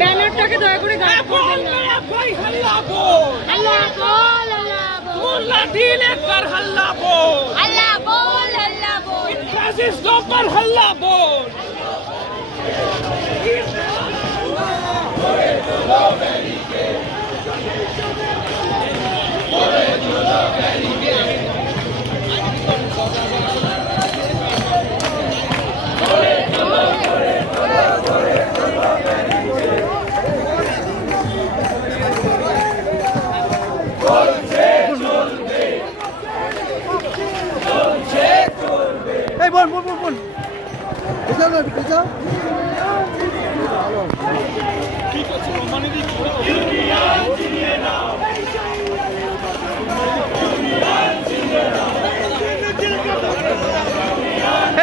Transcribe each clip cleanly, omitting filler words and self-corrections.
ব্যানারটাকে দয়া করে গায়ে পড়বেন না। হাল্লা বল, হাল্লা বল, হাল্লা বল, লাঠি লেकर হাল্লা বল, হাল্লা বল, হাল্লা বল, ফ্যাসিস্ট লোকর হাল্লা বল। বল বল বল বল বুঝাও না বুঝাও ঠিক আছে মানে কি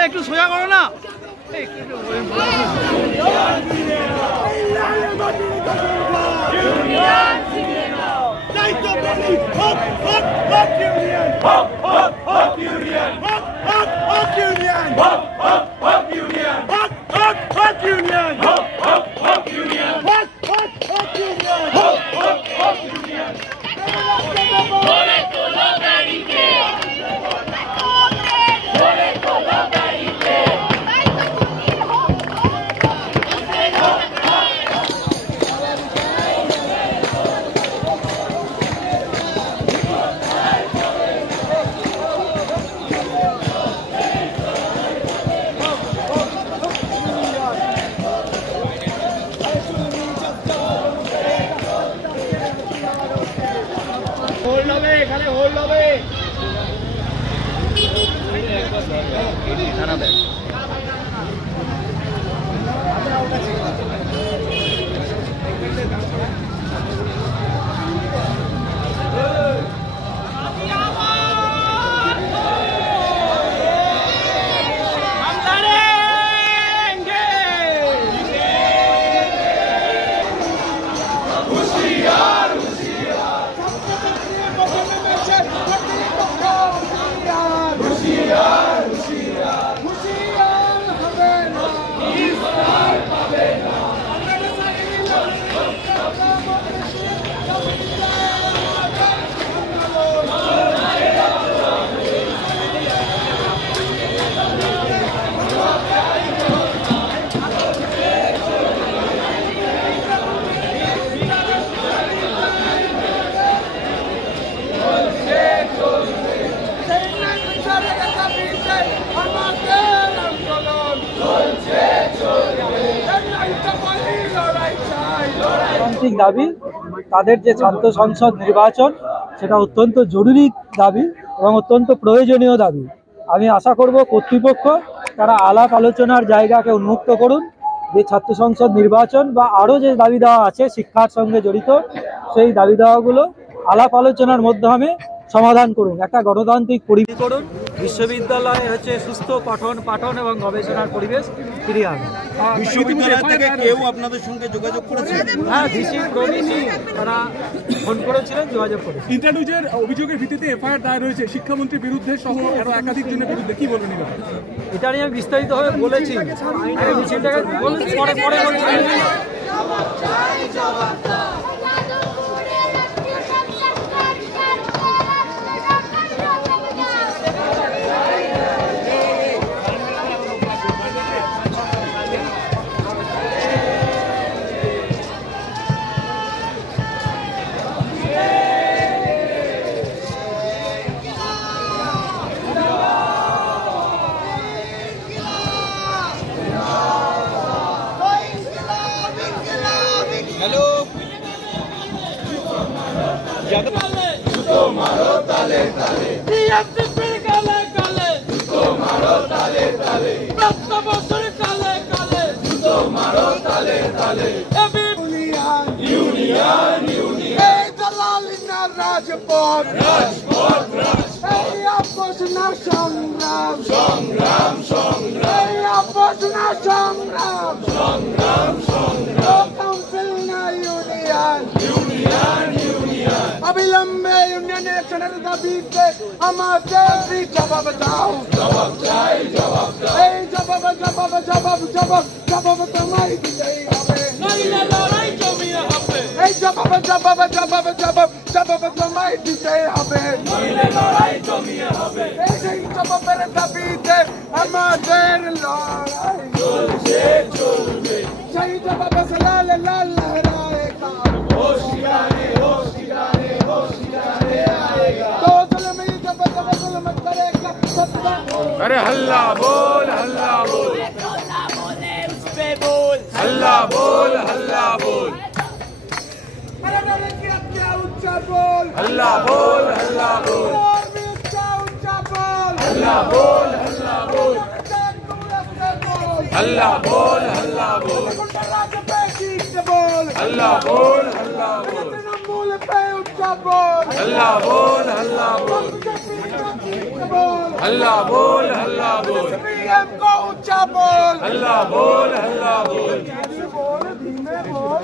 একটু সোজা করো না দাবি তাদের যে ছাত্র সংসদ নির্বাচন সেটা অত্যন্ত জরুরি দাবি এবং অত্যন্ত প্রয়োজনীয় দাবি। আমি আশা করব কর্তৃপক্ষ তারা আলাপ আলোচনার জায়গাকে উন্মুক্ত করুন, যে ছাত্র সংসদ নির্বাচন বা আরও যে দাবি দেওয়া আছে শিক্ষার সঙ্গে জড়িত সেই দাবি দেওয়াগুলো আলাপ আলোচনার মাধ্যমে সমাধান করুন, একটা গণতান্ত্রিক পরিবেশ করুন, বিশ্ববিদ্যালয়ে হচ্ছে সুস্থ পঠন পাঠন এবং গবেষণার পরিবেশ ফিরিয়ে আনুন। বিশ্ববিদ্যালয় থেকে কেউ আপনাদের সঙ্গে যোগাযোগ করেছে? হ্যাঁ, ভিসি প্রভিসি তারা ফোন করেছিলেন, যোগাযোগ করেছেন। ইন্টারনিউজের অভিযোগের ভিত্তিতে এফআইআর দায়ের হয়েছে শিক্ষামন্ত্রীর বিরুদ্ধে সহ আরো একাধিক জনের বিরুদ্ধে, কি বলবেন? এটা নিয়ে আমি বিস্তারিতভাবে বলেছি, মিছিলটাকে পরে পরে বলছি। রাজপথ এই আপস না সংগ্রাম এই আপস না সংগ্রাম কাউন্সিল না ইউনিয়ন অবিলম্বে ইউনিয়ন ইলেকশনের দাবিতে আমাদের জবাব দাও এই জবাব তোমায় দিতেই হবে এই জবাব তোমায় দিতেই হবে এই সেই জবাবের দাবিতে আমাদের লড়াই চলবে সেই জবাব লাল লাল লহরাएगा तो जुल्म ही जब जुल्म करेगा अरे हल्ला बोल हल्ला बोल अरे क्या ऊंचा बोल हल्ला बोल और भी ऊंचा बोल हल्ला बोल हल्ला बोल राज पे जीत बोल हल्ला बोल तृणमूल पे ऊंचा बोल हल्ला बोल हल्ला बोल पीएम को ऊंचा बोल हल्ला बोल धीमे बोल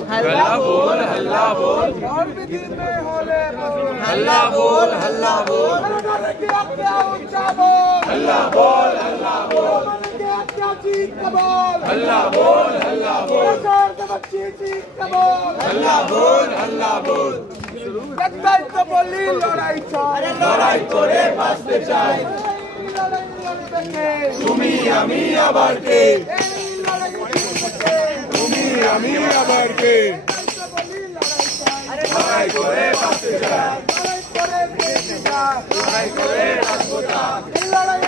हल्ला बोल और भी धीमे होले बोल हल्ला बोल क्या ऊंचा बोल हल्ला बोल क्या जीत का बोल हल्ला बोल सरकार का बच्ची जीत का बोल हल्ला बोल একটাই তো বলি লড়াই চাই লড়াই করে বাঁচতে চাই লড়াই লড়বে কে তুমি আমি আবার কে এই লড়াই লড়বে কে তুমি আমি আবার কে তো বলি লড়াই চাই লড়াই করে বাঁচতে চাই লড়াই করে বেঁচে যাই লড়াই করে রাখবো তা এই লড়াই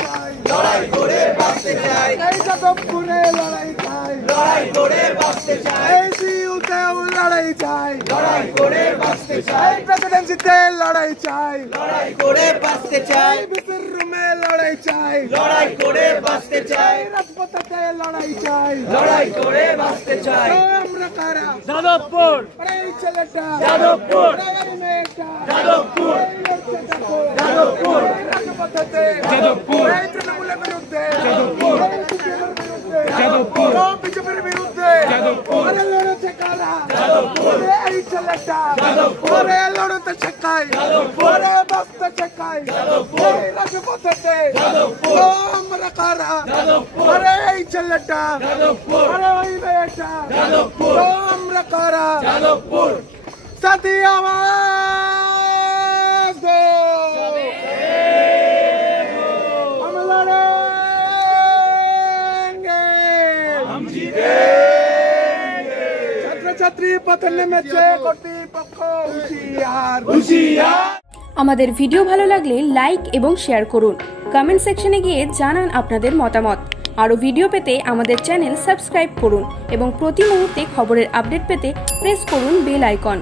চাই লড়াই করে বাঁচতে চাই এই যাদবপুরে লড়াই চাই লড়াই করে বাঁচতে চাই এই সিউতেও লড়াই চাই লড়াই করে বাঁচতে চাই এই প্রেসিডেন্সিতে লড়াই চাই লড়াই করে বাঁচতে চাই এই ভিতর রুমে লড়াই চাই লড়াই করে বাঁচতে চাই এই রাজপথে লড়াই চাই লড়াই করে বাঁচতে চাই আমরা কারা যাদবপুর আরে এই ছেলেটা যাদবপুর আরে এই মেয়েটা যাদবপুর এই লড়ছে দেখো যাদবপুর এই রাজপথে যাদবপুর এই তৃণমূলের বিরুদ্ধে যাদবপুর এই সিপিএমের বিরুদ্ধে যাদবপুর ও বিজেপির বিরুদ্ধে যাদবপুর আরে লড়ছে কারা যাদবপুর আরে এই ছেলেটা যাদবপুর আরে লড়তে শেখাই যাদবপুর আরে বাঁচতে শেখাই যাদবপুর এই রাজপথে যাদবপুর ও আমরা কারা যাদবপুর আরে এই ছেলেটা যাদবপুর আরে ওই মেয়েটা যাদবপুর ও আমরা কারা যাদবপুর साथी आवाज दो हम लड़ेंगे हम जीतेंगे छात्र छात्री पतन में কর্তৃপক্ষ হুঁশিয়ার আমাদের ভিডিও ভালো লাগলে লাইক এবং শেয়ার করুন। কমেন্ট সেকশনে গিয়ে জানান আপনাদের মতামত। আরও ভিডিও পেতে আমাদের চ্যানেল সাবস্ক্রাইব করুন এবং প্রতি মুহূর্তে খবরের আপডেট পেতে প্রেস করুন বেল আইকন।